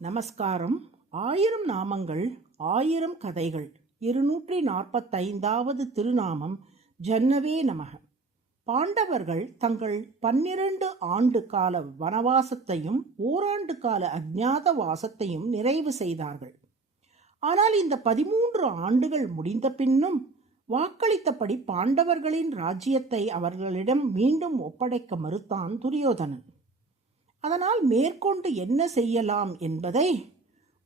நமஸ்காரம். 1000 நாமங்கள் 1000 கதைகள் 245வது திருநாமம் ஜன்னவே நமக. பாண்டவர்கள் தங்கள் 12 ஆண்டு கால வனவாசத்தையும் ஓராண்டு கால அஜ்ஞாத வாசத்தையும் நிறைவு செய்தார்கள். ஆனால் இந்த 13 ஆண்டுகள் முடிந்த பின்னும் வாக்களித்தபடி பாண்டவர்களின் ராஜ்யத்தை அவர்களிடம் மீண்டும் ஒப்படைக்க மறுத்தான் துரியோதனன். அதனால் மேற்கொண்டு என்ன செய்யலாம் என்பதை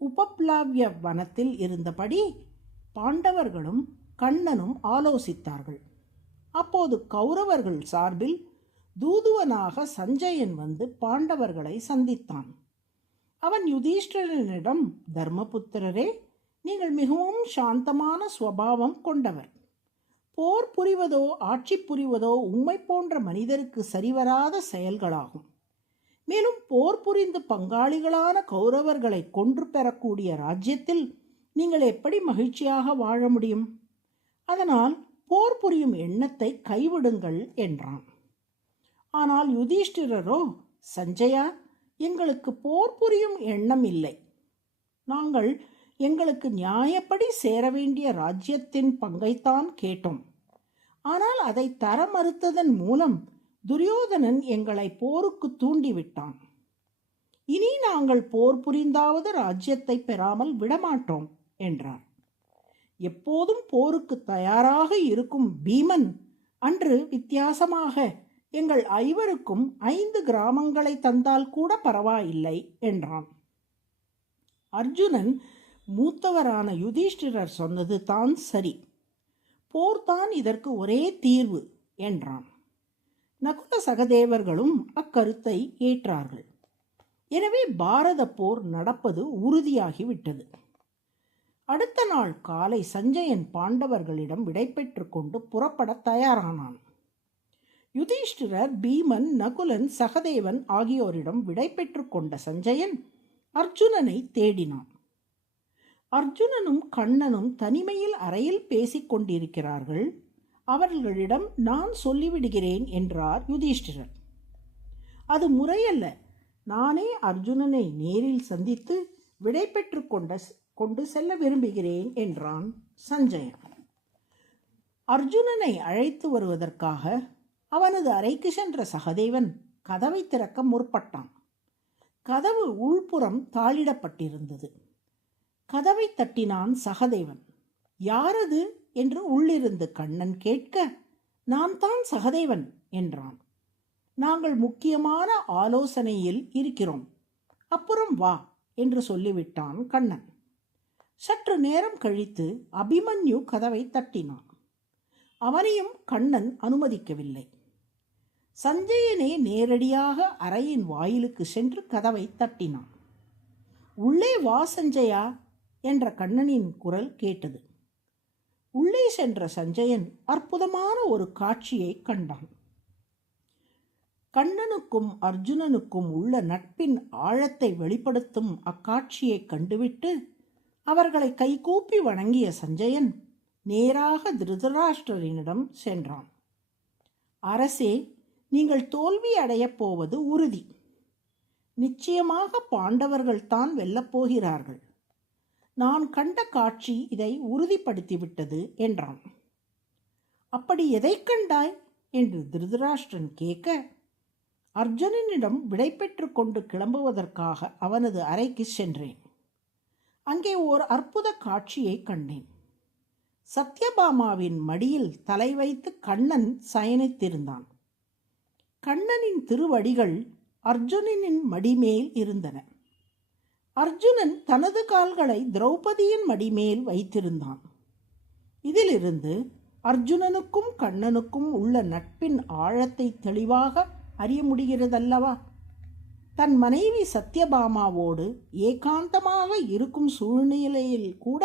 உபப்ளாவிய வனத்தில் இருந்தபடி பாண்டவர்களும் கண்ணனும் ஆலோசித்தார்கள். அப்போது கௌரவர்கள் சார்பில் தூதுவனாக சஞ்சயன் வந்து பாண்டவர்களை சந்தித்தான். அவன் யுதிஷ்டிரனிடம், தர்மபுத்திரரே, நீங்கள் மிகவும் சாந்தமான சுவாவம் கொண்டவர். போர் புரிவதோ ஆட்சி புரிவதோ உம்மை போன்ற மனிதருக்கு சரிவராத செயல்களாகும். மேலும் போர் புரிந்து பங்காளிகளான கௌரவர்களை கொன்று பெறக்கூடிய ராஜ்யத்தில் நீங்கள் எப்படி மகிழ்ச்சியாக வாழ முடியும்? அதனால் போர் புரியும் எண்ணத்தை கைவிடுங்கள் என்றான். ஆனால் யுதிஷ்டிரரோ, சஞ்சயா, எங்களுக்கு போர் புரியும் எண்ணம் இல்லை. நாங்கள் எங்களுக்கு நியாயப்படி சேர வேண்டிய ராஜ்யத்தின் பங்கைத்தான் கேட்டோம். ஆனால் அதை தர மறுத்ததன் மூலம் துரியோதனன் எங்களை போருக்கு தூண்டிவிட்டான். இனி நாங்கள் போர் புரிந்தாவது ராஜ்யத்தை பெறாமல் விடமாட்டோம் என்றார். எப்போதும் போருக்கு தயாராக இருக்கும் பீமன் அன்று வித்தியாசமாக எங்கள் 5 5 கிராமங்களை தந்தால் கூட பரவாயில்லை என்றான். அர்ஜுனன் மூத்தவரான யுதிஷ்டிரர் சொன்னது தான் சரி, போர்தான் இதற்கு ஒரே தீர்வு என்றான். நகுல சகதேவர்களும் அக்கருத்தை ஏற்றார்கள். எனவே பாரத போர் நடப்பது உறுதியாகிவிட்டது. அடுத்த நாள் காலை சஞ்சயன் பாண்டவர்களிடம் விடைபெற்று கொண்டு புறப்பட தயாரானான். யுதிஷ்டிரர், பீமன், நகுலன், சகதேவன் ஆகியோரிடம் விடைபெற்று கொண்ட சஞ்சயன் அர்ஜுனனை தேடினான். அர்ஜுனனும் கண்ணனும் தனிமையில் அறையில் பேசிக் கொண்டிருக்கிறார்கள். அவர்களிடம் நான் சொல்லிவிடுகிறேன் என்றார் யுதிஷ்டிரர். அது முறையல்ல. நானே அர்ஜுனனை நேரில் சந்தித்து விடை பெற்று கொண்டு செல்ல விரும்புகிறேன் என்றான் சஞ்சயன். அர்ஜுனனை அழைத்து வருவதற்காக அவனது அறைக்கு சென்ற சகதேவன் கதவை திறக்க முற்பட்டான். கதவு உள்புறம் தாளிடப்பட்டிருந்தது. கதவை தட்டினான் சகதேவன். யாரது என்று உள்ளிருந்து கண்ணன் கேட்க, நான் தான் சகதேவன் என்றான். நாங்கள் முக்கியமான ஆலோசனையில் இருக்கிறோம், அப்புறம் வா என்று சொல்லிவிட்டான் கண்ணன். சற்று நேரம் கழித்து அபிமன்யு கதவை தட்டினான். அவனையும் கண்ணன் அனுமதிக்கவில்லை. சஞ்சயனே நேரடியாக அறையின் வாயிலுக்கு சென்று கதவை தட்டினான். உள்ளே வா சஞ்சயா என்ற கண்ணனின் குரல் கேட்டது. உள்ளே சென்ற சஞ்சயன் அற்புதமான ஒரு காட்சியை கண்டான். கண்ணனுக்கும் அர்ஜுனனுக்கும் உள்ள நட்பின் ஆழத்தை வெளிப்படுத்தும் அக்காட்சியை கண்டுவிட்டு அவர்களை கைகூப்பி வணங்கிய சஞ்சயன் நேராக திருதராஷ்டிரனிடம் சென்றான். அரசே, நீங்கள் தோல்வி அடையப் போவது உறுதி. நிச்சயமாக பாண்டவர்கள் தான் வெல்லப்போகிறார்கள். நான் கண்ட காட்சி இதை உறுதிப்படுத்திவிட்டது என்றான். அப்படி எதை கண்டாய் என்று திருதராஷ்டிரன் கேட்க, அர்ஜுனனிடம் விடை பெற்று கொண்டு கிளம்புவதற்காக அவனது அறைக்கு சென்றேன். அங்கே ஓர் அற்புத காட்சியை கண்டேன். சத்யபாமாவின் மடியில் தலை வைத்து கண்ணன் சயனித்திருந்தான். கண்ணனின் திருவடிகள் அர்ஜுனனின் மடிமேல் இருந்தன. அர்ஜுனன் தனது கால்களை திரௌபதியின் மடிமேல் வைத்திருந்தான். இதிலிருந்து அர்ஜுனனுக்கும் கண்ணனுக்கும் உள்ள நட்பின் ஆழத்தை தெளிவாக அறிய முடிகிறதல்லவா? தன் மனைவி சத்யபாமாவோடு ஏகாந்தமாக இருக்கும் சூழ்நிலையில் கூட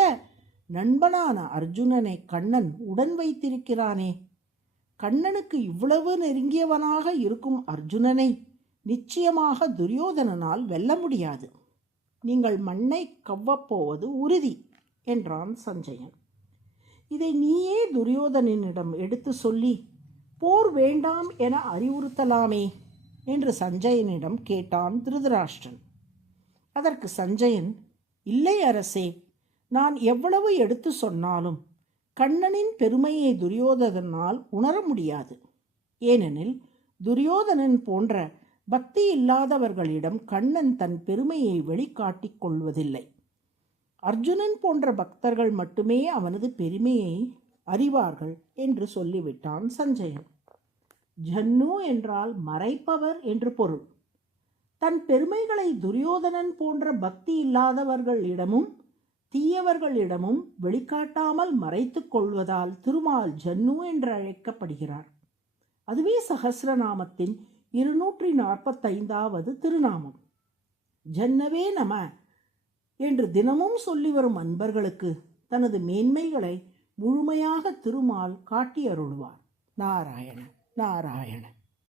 நண்பனான அர்ஜுனனை கண்ணன் உடன் வைத்திருக்கிறானே. கண்ணனுக்கு இவ்வளவு நெருங்கியவனாக இருக்கும் அர்ஜுனனை நிச்சயமாக துரியோதனனால் வெல்ல முடியாது. நீங்கள் மண்ணை கவ்வப்போவது உறுதி என்றான் சஞ்சயன். இதை நீயே துரியோதனனிடம் எடுத்து சொல்லி போர் வேண்டாம் என அறிவுறுத்தலாமே என்று சஞ்சயனிடம் கேட்டான் திருதராஷ்டிரன். அதற்கு சஞ்சயன், இல்லை அரசே, நான் எவ்வளவு எடுத்து சொன்னாலும் கண்ணனின் பெருமையை துரியோதனால் உணர முடியாது. ஏனெனில் துரியோதனன் போன்ற பக்தி இல்லாதவர்களிடம் கண்ணன் தன் பெருமையை வெளிக்காட்டிக் கொள்வதில்லை. அர்ஜுனன் போன்ற பக்தர்கள் மட்டுமே அவனது பெருமையை அறிவார்கள் என்று சொல்லிவிட்டான் சஞ்சயன். ஜன்னு என்றால் மறைப்பவர் என்று பொருள். தன் பெருமைகளை துரியோதனன் போன்ற பக்தி இல்லாதவர்களிடமும் தீயவர்களிடமும் வெளிக்காட்டாமல் மறைத்து கொள்வதால் திருமால் ஜன்னு என்று அழைக்கப்படுகிறார். அதுவே சகஸ்ரநாமத்தின் 245வது திருநாமம். ஜன்னவே நம என்று தினமும் சொல்லி வரும் அன்பர்களுக்கு தனது மேன்மைகளை முழுமையாக திருமால் காட்டி அருள்வார். நாராயண நாராயண.